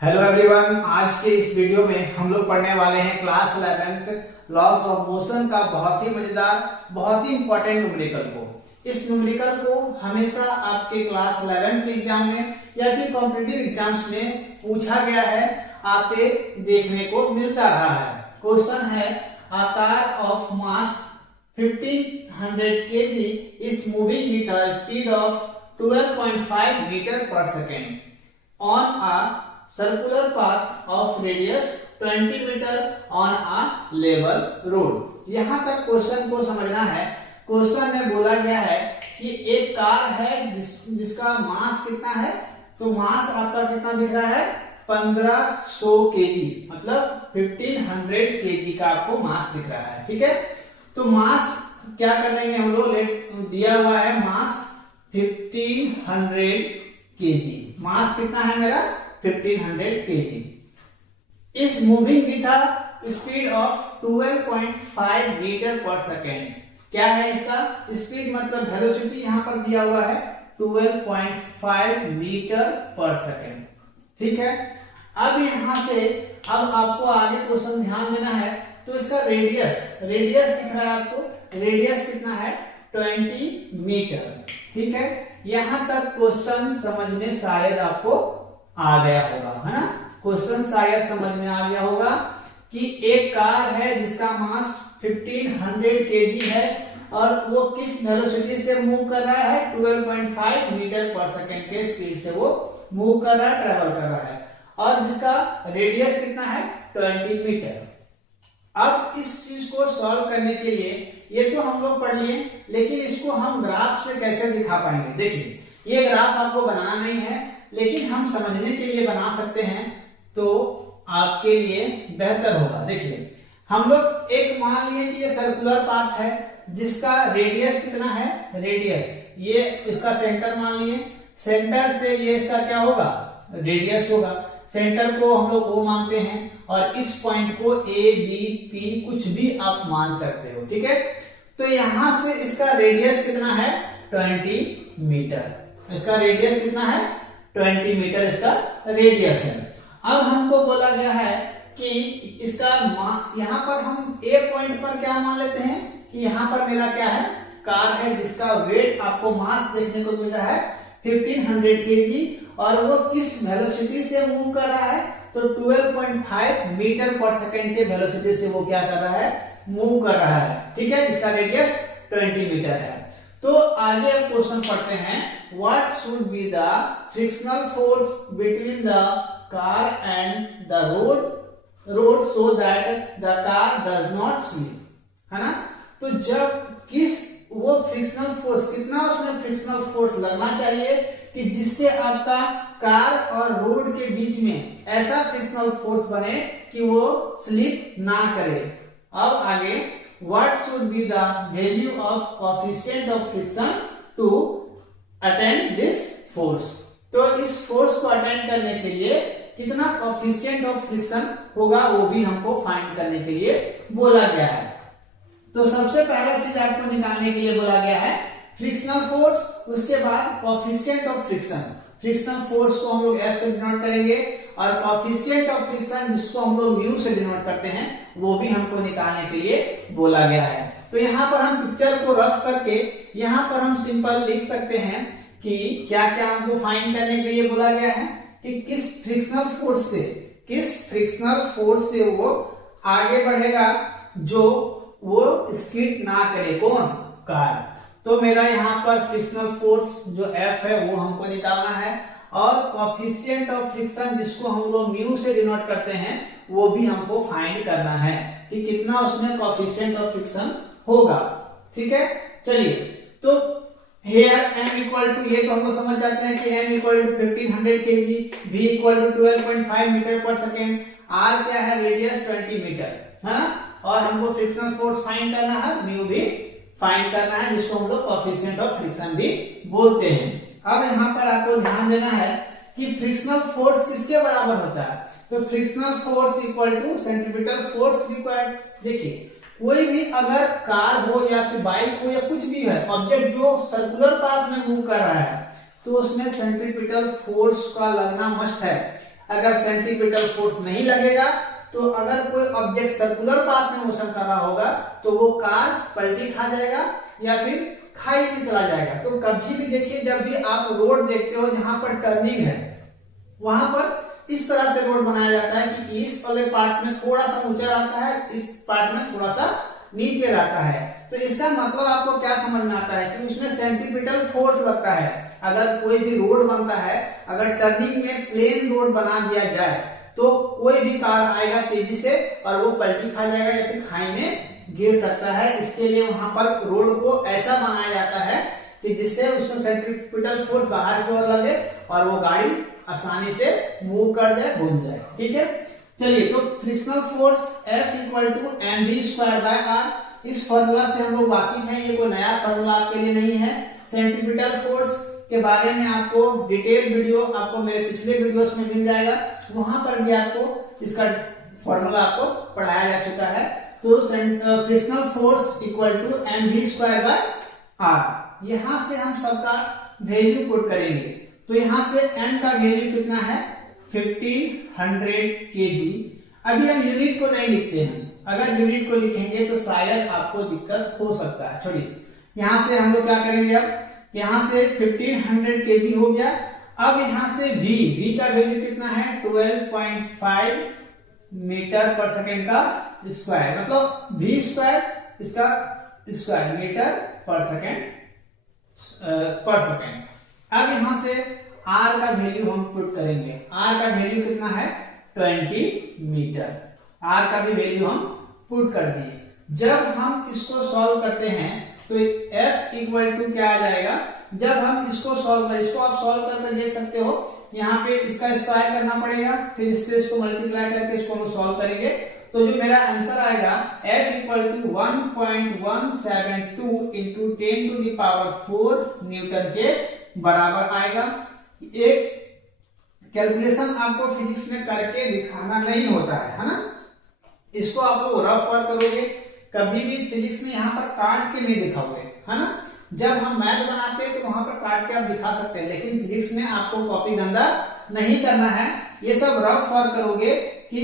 Hello everyone, आज के इस वीडियो में हम लोग पढ़ने वाले हैं class 11th loss of motion का बहुत ही मजेदार, बहुत ही इंपॉर्टेंट न्यूमेरिकल को। इस न्यूमेरिकल को हमेशा आपके क्लास 11 के एग्जाम में या फिर कॉम्पिटिटिव एग्जाम्स में पूछा गया है, आते देखने को मिलता रहा है। क्वेश्चन है, a car of mass 1500 kg is moving with a speed of 12.5 meter per second on a circular path of radius 20 meter on a level road। यहाँ तक क्वेश्चन को समझना है। क्वेश्चन में बोला गया है कि एक कार है जिसका मास कितना है, तो मास आपका कितना दिख रहा है, 1500 केजी, मतलब 1500 केजी का आपको मास दिख रहा है। ठीक है, तो मास क्या कर लेंगे हम लोग, दिया हुआ है मास 1500 केजी। मास कितना है मेरा, 1500 KG. Is moving with a speed of 12.5 metre per second. क्या है इसका स्पीड, मतलब वेलोसिटी यहाँ पर दिया हुआ है 12.5 मीटर पर सेकेंड। ठीक है, अब यहां से अब आपको आगे क्वेश्चन ध्यान देना है। तो इसका रेडियस दिख रहा है आपको, रेडियस कितना है, 20 मीटर। ठीक है, यहां तक क्वेश्चन समझ में शायद आपको आ गया होगा, है ना। क्वेश्चन शायद समझ में आ गया होगा कि एक कार है जिसका मास 1500 केजी है और वो किस वेलोसिटी से मूव कर रहा है, 12.5 मीटर पर सेकेंड के स्पीड से वो मूव कर रहा है, ट्रेवल कर रहा है, और जिसका रेडियस कितना है, 20 मीटर। अब इस चीज को सॉल्व करने के लिए ये तो हम लोग पढ़ लिए, लेकिन इसको हम ग्राफ से कैसे दिखा पाएंगे। देखिए, ये ग्राफ आपको बनाना नहीं है, लेकिन हम समझने के लिए बना सकते हैं, तो आपके लिए बेहतर होगा। देखिए, हम लोग एक मान लिए कि ये सर्कुलर पाथ है जिसका रेडियस कितना है, रेडियस ये इसका सेंटर मान लिए, सेंटर से ये इसका क्या होगा, रेडियस होगा। सेंटर को हम लोग O मानते हैं और इस पॉइंट को A, B, P कुछ भी आप मान सकते हो। ठीक है, तो यहां से इसका रेडियस कितना है, 20 मीटर। इसका रेडियस कितना है, 20 मीटर इसका रेडियस है। अब हमको बोला गया है कि इसका यहां पर हम A पॉइंट पर क्या मान लेते हैं कि यहां पर मेरा क्या है, कार है जिसका वेट आपको मास देखने को मिल रहा है 1500 केजी और वो किस वेलोसिटी से मूव कर रहा है, तो 12.5 मीटर पर सेकेंड के वेलोसिटी से वो क्या कर रहा है, मूव कर रहा है। ठीक है, इसका रेडियस 20 मीटर है। तो आगे क्वेश्चन पढ़ते हैं, what should be the frictional force between the car and the road so that the car does not slip, है ना। तो जब किस वो फ्रिक्शनल फोर्स कितना, उसमें फ्रिक्शनल फोर्स लगना चाहिए कि जिससे आपका कार और रोड के बीच में ऐसा फ्रिक्शनल फोर्स बने कि वो स्लिप ना करे। अब आगे, what should be the value of coefficient of friction to attend this force. तो इस फोर्स को अटेंड करने के लिए कितना कोएफिशिएंट ऑफ फ्रिक्शन होगा, वो भी हमको फाइंड करने के लिए बोला गया है। तो सबसे पहला चीज आपको निकालने के लिए बोला गया है फ्रिक्शनल फोर्स, उसके बाद coefficient of friction. Frictional force को हम लोग F से डिनोट करेंगे और कोएफिशिएंट ऑफ फ्रिक्शन जिसको हम लोग म्यू से डिनोट करते हैं, वो भी हमको निकालने के लिए बोला गया है। तो यहाँ पर हम पिक्चर को रफ करके यहाँ पर हम सिंपल लिख सकते हैं कि क्या क्या हमको फाइंड करने के लिए बोला गया है कि किस फ्रिक्शनल फोर्स से वो आगे बढ़ेगा जो वो स्किड ना करे, कौन, कार। तो मेरा यहाँ पर फ्रिक्शनल फोर्स जो F है वो हमको निकालना है और कोएफिशिएंट ऑफ फ्रिक्शन जिसको हम लोग म्यू से डिनोट करते हैं वो भी हमको फाइंड करना है कि कितना उसमें कोएफिशिएंट ऑफ फ्रिक्शन होगा। ठीक है, चलिए, तो हेयर m इक्वल टू, ये तो हम लोग समझ जाते हैं कि m equal to 1500 KG, v equal to 12.5 metre per second, r क्या है, रेडियस 20 मीटर, है ना, और हमको फ्रिक्शनल फोर्स फाइंड करना है, म्यू भी फाइंड करना है, जिसको हम लोग कोएफिशिएंट ऑफ फ्रिक्शन भी बोलते हैं। अब यहाँ पर आपको ध्यान देना है कि फ्रिक्शनल फोर्स किसके बराबर होता है, तो frictional force equal to centripetal force required. देखिए, कोई भी अगर कार हो या फिर बाइक हो या कुछ भी है ऑब्जेक्ट जो सर्कुलर पाथ में मूव कर रहा है, तो उसमें सेंट्रीपिटल फोर्स का लगना मस्ट है। अगर सेंट्रीपिटल फोर्स नहीं लगेगा तो अगर कोई ऑब्जेक्ट सर्कुलर पाथ में मोशन कर रहा होगा तो वो कार पलटी खा जाएगा या फिर खाई में चला जाएगा। तो कभी भी देखिए, जब भी आप रोड देखते हो जहां पर टर्निंग है वहां पर इस तरह से रोड बनाया जाता है कि इस वाले पार्ट में थोड़ा सा ऊंचा रहता है, इस पार्ट में थोड़ा सा नीचे रहता है। तो इसका मतलब आपको क्या समझ में आता है कि उसमें सेंट्रीपिटल फोर्स लगता है। अगर कोई भी रोड बनता है, अगर टर्निंग में प्लेन रोड बना दिया जाए तो कोई भी कार आएगा तेजी से और वो पलटी खा जाएगा या फिर खाई में गिर सकता है। इसके लिए वहां पर रोड को ऐसा बनाया जाता है कि जिससे उसमें सेंट्रीपिटल फोर्स बाहर की ओर लगे और वो गाड़ी आसानी से मूव कर जाए, घूम जाए। ठीक है, चलिए, तो frictional force F equal to mv²/r, इस फॉर्मूला से हम लोग वाकिफ हैं, ये कोई नया फॉर्मूला आपके लिए नहीं है। सेंट्रीपिटल फोर्स के बारे में आपको डिटेल वीडियो आपको मेरे पिछले वीडियोस में मिल जाएगा, वहां पर भी आपको इसका फॉर्मूला आपको पढ़ाया जा चुका है। तो frictional force equal to mv²/r, यहां से हम सबका वैल्यू पुट करेंगे। तो यहां से m का वैल्यू कितना है 1500 kg। अभी हम यूनिट को नहीं लिखते हैं, अगर यूनिट को लिखेंगे तो शायद आपको दिक्कत हो सकता है। छोड़िए, यहां से हम लोग क्या करेंगे, अब यहां से 1500 kg हो गया। अब यहां से v का वैल्यू कितना है 12.5 मीटर पर सेकेंड का स्क्वायर, मतलब v स्क्वायर, इसका स्क्वायर मीटर पर सेकेंड अब यहां से r का वैल्यू हम पुट करेंगे। r का वैल्यू कितना है 20 मीटर। r का भी वैल्यू हम पुट कर दिए। जब हम इसको सॉल्व करते हैं तो F इक्वल टू क्या आ जाएगा, जब हम इसको सॉल्व करें, इसको आप सॉल्व करके देख सकते हो, यहाँ पे इसका स्क्वायर करना पड़ेगा, फिर इससे इसको मल्टीप्लाई करके इसको हम सॉल्व करेंगे। तो जो मेरा आंसर आएगा F equal to 1.172 into 10⁴ newton के बराबर आएगा। एक कैलकुलेशन आपको फिजिक्स में करके दिखाना नहीं होता है ना, इसको आप लोग रफ वर्क करोगे, कभी भी फिजिक्स में यहाँ पर काट के नहीं दिखाओगे, है ना। जब हम मैथ बनाते हैं तो वहां पर काट के आप दिखा सकते हैं, लेकिन फिजिक्स में आपको कॉपी गंदा नहीं करना है। ये सब रफ वर्क करोगे कि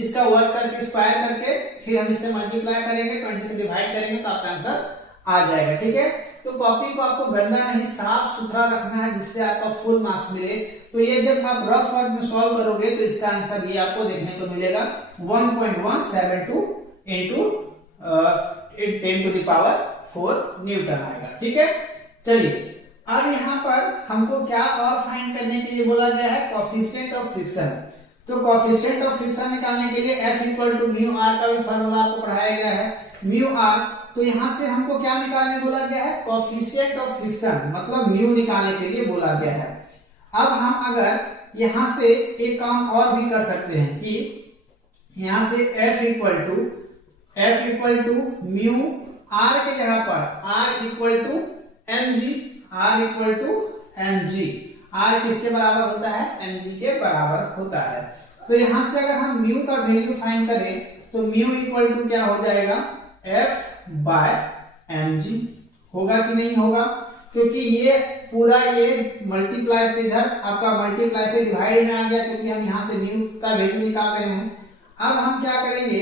इसका वर्क करके स्क्वायर करके फिर हम इससे मल्टीप्लाई करेंगे, 20 से डिवाइड करेंगे तो आपका आंसर आ जाएगा। ठीक है, तो कॉपी को आपको गंदा नहीं, साफ सुथरा रखना है जिससे आपका फुल मार्क्स मिले। तो ये जब आप रफ वर्क में सॉल्व करोगे तो इसका आंसर ये आपको देखने को मिलेगा 1.172 इंटू 10⁴ न्यूटन आएगा। ठीक है, चलिए, अब यहाँ पर हमको क्या और फाइंड करने के लिए बोला गया है, कोएफिशिएंट ऑफ फ्रिक्शन। तो कोएफिशिएंट ऑफ फ्रिक्शन निकालने के लिए F equal to mu R का भी फॉर्मूला आपको पढ़ाया गया है, म्यू आर। तो यहाँ से हमको क्या निकालने बोला गया है, कोएफिशिएंट ऑफ फ्रिक्शन, मतलब म्यू निकालने के लिए बोला गया है। अब हम अगर यहाँ से एक काम और भी कर सकते हैं कि यहाँ से F equal to mu R के जगह पर R equal to mg, R किसके बराबर होता है, mg के बराबर होता है। तो यहां से अगर हम म्यू का वैल्यू फाइंड करें तो म्यू इक्वल टू क्या हो जाएगा F/mg, होगा कि नहीं होगा, क्योंकि ये पूरा ये मल्टीप्लाई से इधर आपका मल्टीप्लाई से डिवाइड में आ गया, क्योंकि हम यहाँ से म्यू का वैल्यू निकाल रहे हैं। अब हम क्या करेंगे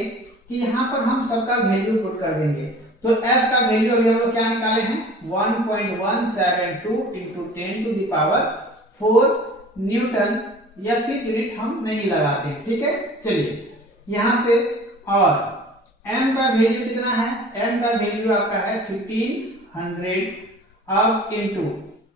कि यहाँ पर हम सबका वैल्यू पुट कर देंगे। तो F का वैल्यू अभी हम लोग क्या निकाले हैं 1.172 इंटू 10⁴ न्यूटन, या फिर यूनिट हम नहीं लगाते। ठीक है, चलिए यहां से, और m का वैल्यू कितना है, m का वैल्यू आपका है 1500। अब इंटू,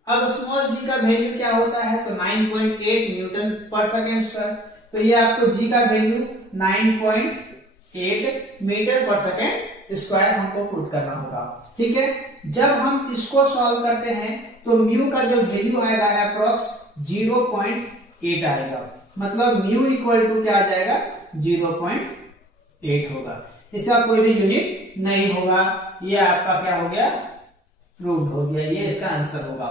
अब स्मॉल g का वैल्यू क्या होता है, तो 9.8 न्यूटन पर सेकेंड स्क्वायर। तो ये आपको g का value 9.8 metre per second square हमको पुट करना होगा। ठीक है, जब हम इसको सॉल्व करते हैं तो म्यू का जो वैल्यू आएगा अप्रॉक्स 0.8 आएगा, मतलब म्यू इक्वल टू क्या आ जाएगा 0.8 होगा। इसका कोई भी यूनिट नहीं होगा। ये आपका क्या हो गया, प्रूव्ड हो गया। ये इसका आंसर होगा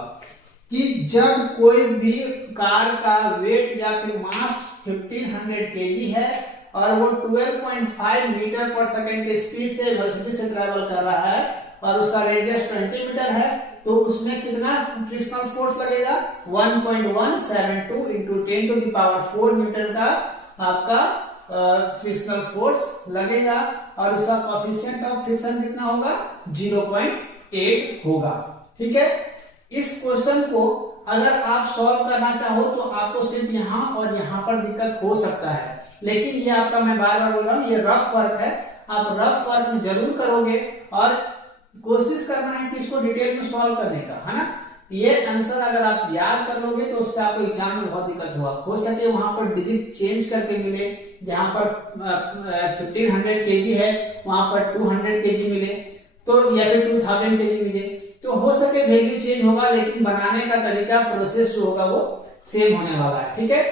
कि जब कोई भी कार का वेट या फिर मास 1500 kg है और वो 12.5 मीटर पर सेकेंड के स्पीड से वेलोसिटी से ट्रेवल कर रहा है और उसका रेडियस 20 मीटर है, तो उसमें कितना फ्रिक्शनल फोर्स लगेगा 1.172 इंटू 10⁴ न्यूटन का आपका फ्रिक्शनल फोर्स लगेगा और उसका कोएफिशिएंट ऑफ फ्रिक्शन कितना होगा 0.8 होगा। ठीक है, इस क्वेश्चन को अगर आप सॉल्व करना चाहो तो आपको सिर्फ यहाँ और यहाँ पर दिक्कत हो सकता है, लेकिन ये आपका मैं बार बार बोल रहा हूँ ये रफ वर्क है, आप रफ वर्क में जरूर करोगे और कोशिश करना है कि इसको डिटेल में सॉल्व करने का, है ना। ये आंसर अगर आप याद कर लोगे तो उससे आपको एग्जाम में बहुत दिक्कत होगा, हो सके वहां पर डिजिट चेंज करके मिले, जहां पर 1500 kg है वहां पर 200 kg मिले, तो या फिर 2000 kg मिले, तो हो सके वैल्यू चेंज होगा, लेकिन बनाने का तरीका प्रोसेस जो होगा वो सेम होने वाला है। ठीक है,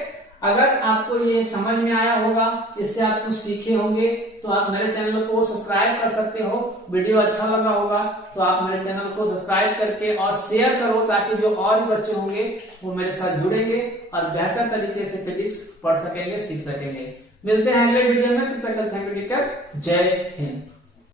अगर आपको ये समझ में आया होगा, इससे आप कुछ सीखे होंगे, तो आप मेरे चैनल को सब्सक्राइब कर सकते हो। वीडियो अच्छा लगा होगा तो आप मेरे चैनल को सब्सक्राइब करके और शेयर करो, ताकि जो और भी बच्चे होंगे वो मेरे साथ जुड़ेंगे और बेहतर तरीके से फिजिक्स पढ़ सकेंगे, सीख सकेंगे। मिलते हैं अगले वीडियो में, तब तक थैंक यू टीचर, जय हिंद।